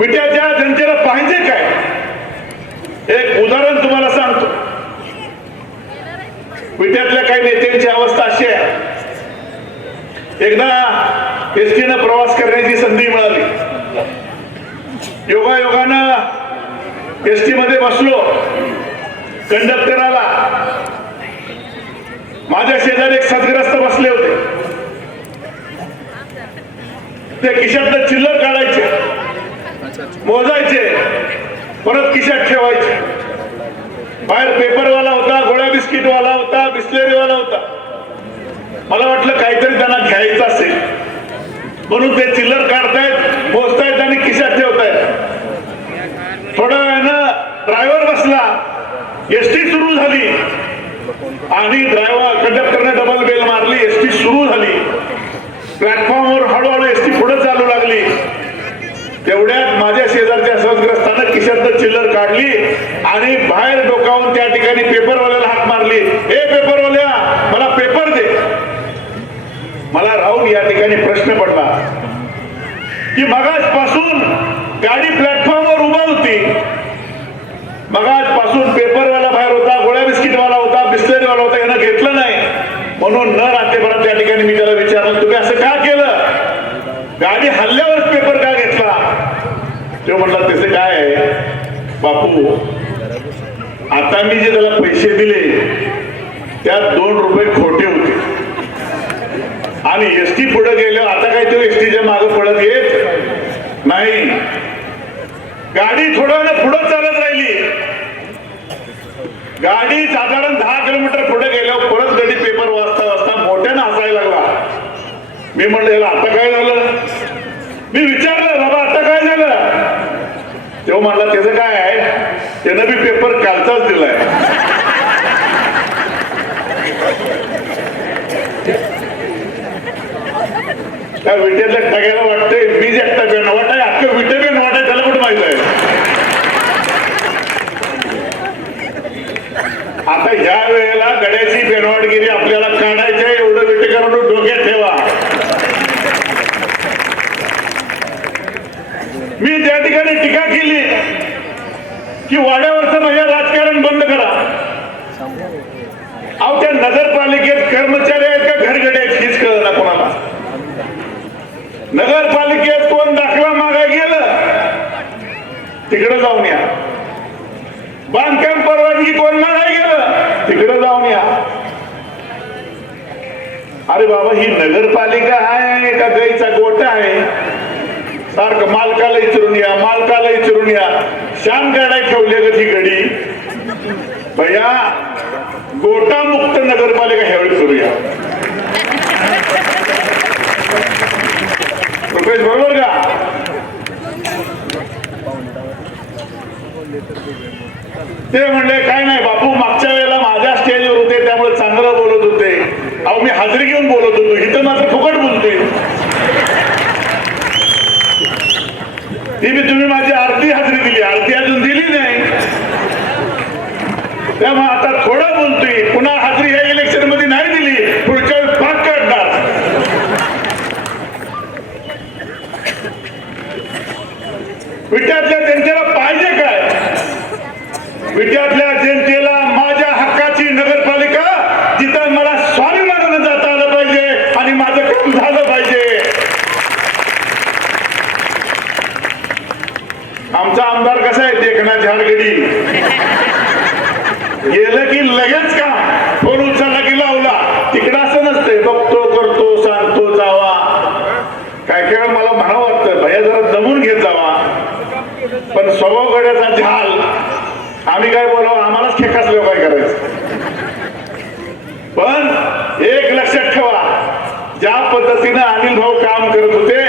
विट्याच्या जनतेला पाहिजे काय? एक उदाहरण तुम्हाला सांगतो. विट्यातल्या काही नेत्यांची अवस्था अशी आहे. एकदा एस न प्रवास करण्याची संधी मिळाली. योगायोगानं एस टी मध्ये बसलो. कंडक्टर आला. माझ्या शेजारी एक सदग्रस्त बसले होते. ते खिशातलं चिल्लर काढायचे. मोजायचे. परत खिशात ठेवायचे. बाहेर पेपरवाला होता गोळ्या बिस्किटवाला होता बिस्लेरीवाला होता. मला वाटलं काहीतरी त्यांना घ्यायचं असेल. म्हणून ते चिल्लर काढतायत मोजतायत आणि खिशात ठेवतायत. थोड्या वेळानं ड्रायव्हर बसला. एस टी सुरू झाली. आणि ड्रायव्हर कंडक्टरने डबल बेल मारली. एस टी सुरू झाली. प्लॅटफॉर्मवर हळूहळू एस टी पुढे चालू लागली. तेवढ्यात खिशातनं चिल्लर काढली आणि बाहेर डोकावून त्या ठिकाणी पेपरवाल्याला हात मारली. हे पेपरवाल्या मला पेपर दे. मला राहून या ठिकाणी प्रश्न पडला. की मगाचपासून गाडी प्लॅटफॉर्मवर उभा होती. मगाचपासून पेपरवाला बाहेर होता गोळ्या बिस्किटवाला होता बिस्लरीवाला होता यानं घेतलं नाही. म्हणून न रात्रीभरात त्या ठिकाणी मी त्याला विचारलं तुम्ही असं का केलं? गाडी हल्ल्यावरच पेपर का तो म्हटला त्याचं काय आहे? बापू आता मी जे त्याला पैसे दिले त्यात दोन रुपये खोटे होते. आणि एस टी पुढे गेलो आता काय तो एस टीच्या मागे पडत येत नाही. गाडी थोड्या वेळा पुढे चालत राहिली. गाडी साधारण दहा किलोमीटर पुढे गेल्यावर परत गाडी पेपर वाचता वाचता मोठ्यानं हसायला लागला. मी म्हणलं आता काय झालं? मी विचार तेव्हा म्हणला त्याचं काय आहे? त्यानं बी पेपर कालचाच दिलाय. काय विटेतल्या टग्याला वाटतंय मी जे एकटा बेन वाटाय अख्खं विटे बेन वाटाय त्याला कुठं माहीत आहे आता ह्या वेळेला गड्याची बेनवाटगिरी आपल्याला काढायची आहे एवढं विटेकरण डोक्यात ठेवा मी त्या ठिकाणी टीका केली की वाड्यावरचं माझ्या राजकारण बंद करा. अहो त्या नगरपालिकेत कर्मचारी आहेत का घरगडे आहेत हीच कळ ना कोणाला. नगरपालिकेत कोण दाखला मागाय गेलं तिकडे जाऊन या. बांधकाम परवानगी कोण मागाय गेलं तिकडे जाऊन या. अरे बाबा ही नगरपालिका आहे का गाईचा गोटा आहे? सारखं मालकाला इचरून या मालकाला इचरून या. श्याम गाड्या ठेवले ती घडी भैया गोटा मुक्त नगरपालिका ह्यावेळी करूया. रुपेश बरोबर का? ते म्हणले काय नाही बापू मागच्या वेळेला माझ्या स्टेजवर होते त्यामुळे चांगलं बोलत होते. अहो मी हाजरी घेऊन बोलत होतो. इथं मात्र फुकट बोलते ती मी तुम्ही माझी अर्धी हाजरी दिली अर्धी अजून दिली नाही त्यामुळे आता थोडं बोलतोय. पुन्हा हाजरी ह्या इलेक्शनमध्ये नाही दिली. पुढच्या वेळेस भाग काढणार. विट्यातल्या जनतेला पाहिजे काय? विट्यातल्या जनतेला माझ्या हक्काची नगरपालिका तिथं मला स्वाभिमानानं जाता आलं पाहिजे आणि माझं काम झालं पाहिजे आमचा आमदार कसा आहे देखना झाडगडी गेलं की लगेच का फोन उचलला की लावला तिकडं असं नसतंय बघतो करतो सांगतो जावा काय काय वेळा मला म्हणा वाटतं भैया घेत जावा. पण सवगड्याचा झाल. आम्ही काय बोलावं? आम्हालाच खेकासलं काय करायचं. पण एक लक्षात ठेवा. ज्या पद्धतीनं अनिल भाऊ काम करत होते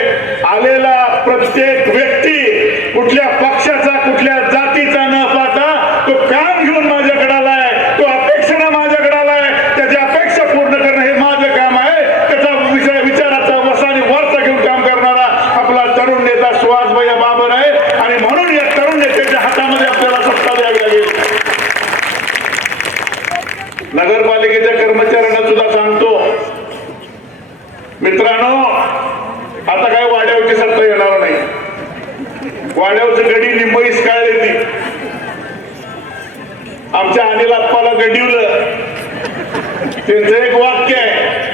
आलेला प्रत्येक व्यक्ती कुठल्या पक्षाचा कुठल्या जातीचा न पाहता तो काम घेऊन माझ्याकडे आलाय तो अपेक्षेनं माझ्याकडे आलाय त्याची अपेक्षा पूर्ण करणं हे माझं काम आहे त्याचा विषय विचाराचा वसाने वरचा घेऊन काम करणारा आपला तरुण नेता सुहास भैया बाबर आहे आणि म्हणून या तरुण नेत्याच्या हातामध्ये आपल्याला सत्ता द्यावी लागेल नगरपालिकेच्या कर्मचाऱ्यांना सुद्धा सांगतो मित्रांनो आता काय वाड्यावरची सत्ता येणार नाही वाड्यावरचं गडी निंबईस काढले ती आमच्या अनिल आप्पाला गडिवलं त्याचं एक वाक्य आहे.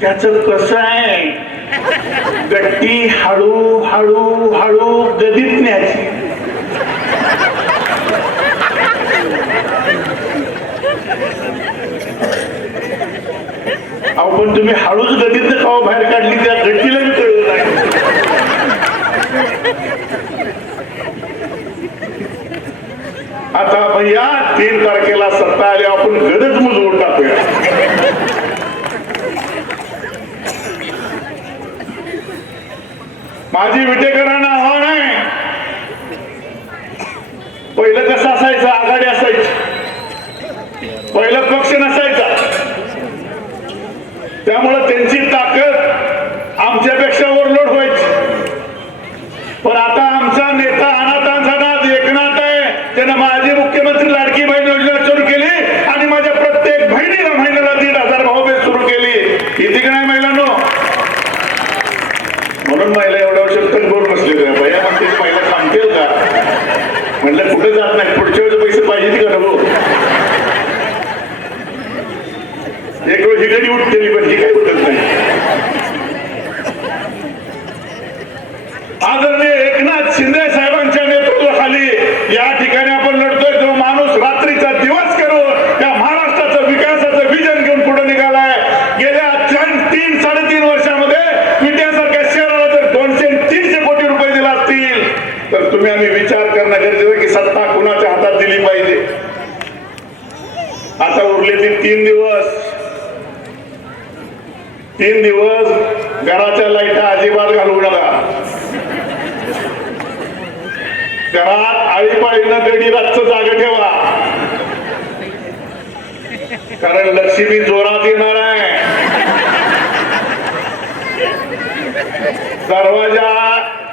त्याच कसं आहे? गट्टी हळू हळू हळू गदीत न्यायची. अहो पण तुम्ही हळूच गदीत खाऊ बाहेर काढली त्या गट्टीला बी कळलं नाही आता भैया तीन तारखेला सत्ता आली आपण गडच मुजवून टाकूया. माझी विटेकरांना आव्हान आहे. पहिलं कसं असायचं? आघाडी असायची. पहिलं पक्ष नसायचा. त्यामुळं त्यांची ताकद आमच्यापेक्षा ओरलोड व्हायची. पण आता आमचा नेता अनाथांचा नाथ एकनाथ आहे. त्यानं माझ्या मुख्यमंत्री लाडकी बहीण योजना सुरू केली आणि माझ्या प्रत्येक बहिणीला महिन्याला दीड हजार भावबेल सुरू केली. किती काय महिलांनो. म्हणून महिला एवढ्या वर्षात तक बोल बसले त्या भैया म्हणते महिला थांबतील का? म्हटलं कुठे जात नाही पुढच्या वेळेस पैसे पाहिजे का नको? एक वेळ ही उठते मी पण ही काही उठत नाही. आदरणीय एकनाथ शिंदे साहेब नेतृत्वाखाली या ठिकाणी आपण लढतोय जो माणूस रात्रीचा दिवस करून त्या महाराष्ट्राचं विकासाचं विजन घेऊन पुढे निघालाय गेल्या चार- तीन साडेतीन वर्षामध्ये विट्यासारख्या शहराला जर दोनशे तीनशे कोटी रुपये दिला असतील तर तुम्ही आम्ही विचार करणं गरजेचं आहे की सत्ता कुणाच्या हातात दिली पाहिजे आता उरले ते तीन दिवस तीन दिवस घराच्या लाईटा अजिबात घालवू नका. घरात आळीपाळीनं गडी रातचं जाग ठेवा. कारण लक्ष्मी जोरात येणार आहे. दरवाजा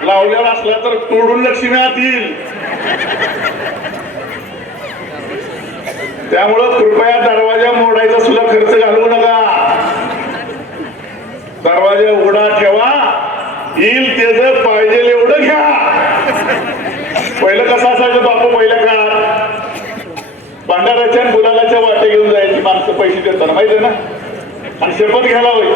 लावलेला असला तर तोडून लक्ष्मी आत येईल त्यामुळं कृपया दरवाजा मोडायचा सुद्धा खर्च घालवू नका. दरवाजा उघडा ठेवा. येईल त्याच पाहिजे एवढं घ्या. पहिलं कसं असायचं बापू पहिल्या काळात? भांडाराच्या गुलालाच्या वाटे घेऊन जायची माणसं पैसे देताना माहिती ना? आणि शपथ घ्यायला होई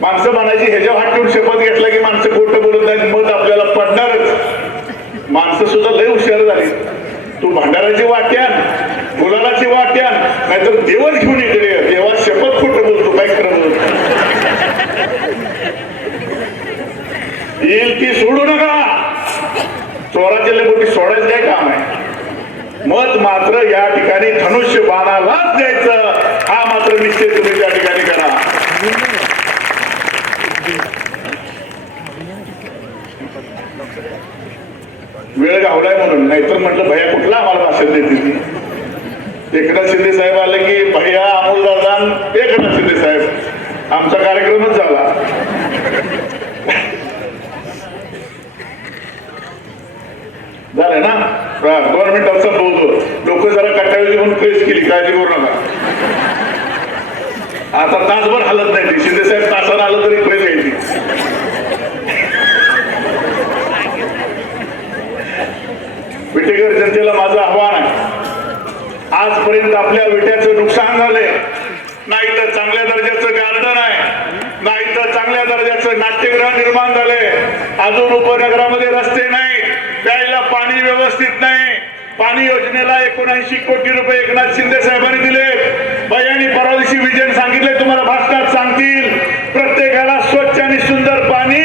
माणसं म्हणायची ह्याच्या हात ठेवून शपथ घेतला की माणसं खोटं बोलत नाही मत आपल्याला पडणारच. माणसं सुद्धा लय हुशार झाली. तू भांडाराची वाट्यान गुलालाची वाट्यान नाहीतर देवच घेऊन येते ये. देवा शपथ खोटं बोलतो काय खरं बोलतो येईल ती सोडू नका चोराच्या लेबोटी सोडायचं काय काम आहे मत मात्र या ठिकाणी धनुष्य बाणालाच द्यायचं. हा मात्र निश्चय तुम्ही त्या ठिकाणी करा. वेळ गावलाय म्हणून. नाहीतर म्हटलं भैया कुठला आम्हाला भाषण देतील? एकनाथ शिंदे साहेब आले की भैया अमोल दादा एकनाथ शिंदे साहेब आमचा कार्यक्रमच झाला. झालं ना? गव्हर्नमेंट दोन बोलतो लोक जरा कटाळली म्हणून प्रेस केली काळजी करू नका. आता तासभर हलत नाही ती. शिंदे साहेब तासानं आलं तरी प्रेस यायची विटेकर जनतेला माझं आव्हान आहे. आजपर्यंत आपल्या विट्याचं नुकसान झालंय. नाही तर चांगल्या दर्जाचं गार्डन आहे. नाही तर चांगल्या दर्जाचं नाट्यगृह निर्माण झालंय. अजून उपनगरामध्ये रस्ते नाही प्यायला पाणी व्यवस्थित नाही. पाणी योजनेला एकोणऐंशी कोटी रुपये एकनाथ शिंदे साहेबांनी दिले. भयानी परवा दिवशी विजयन सांगितले तुम्हाला भाषणात सांगतील. प्रत्येकाला स्वच्छ आणि सुंदर पाणी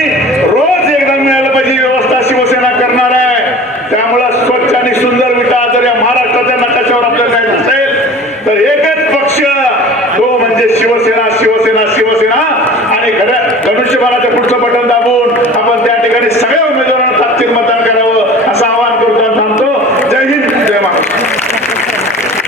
रोज एकदा मिळालं पाहिजे व्यवस्था शिवसेना करणार आहे. त्यामुळे स्वच्छ आणि सुंदर विटा जर या महाराष्ट्राच्या नकाशावर आपल्याला जायचं असेल तर एकच पक्ष तो म्हणजे शिवसेना शिवसेना शिवसेना. आणि खऱ्या धनुष्यबाणाचं पुढचं बटन दाबून आपण त्या ठिकाणी सगळ्या उमेदवारांना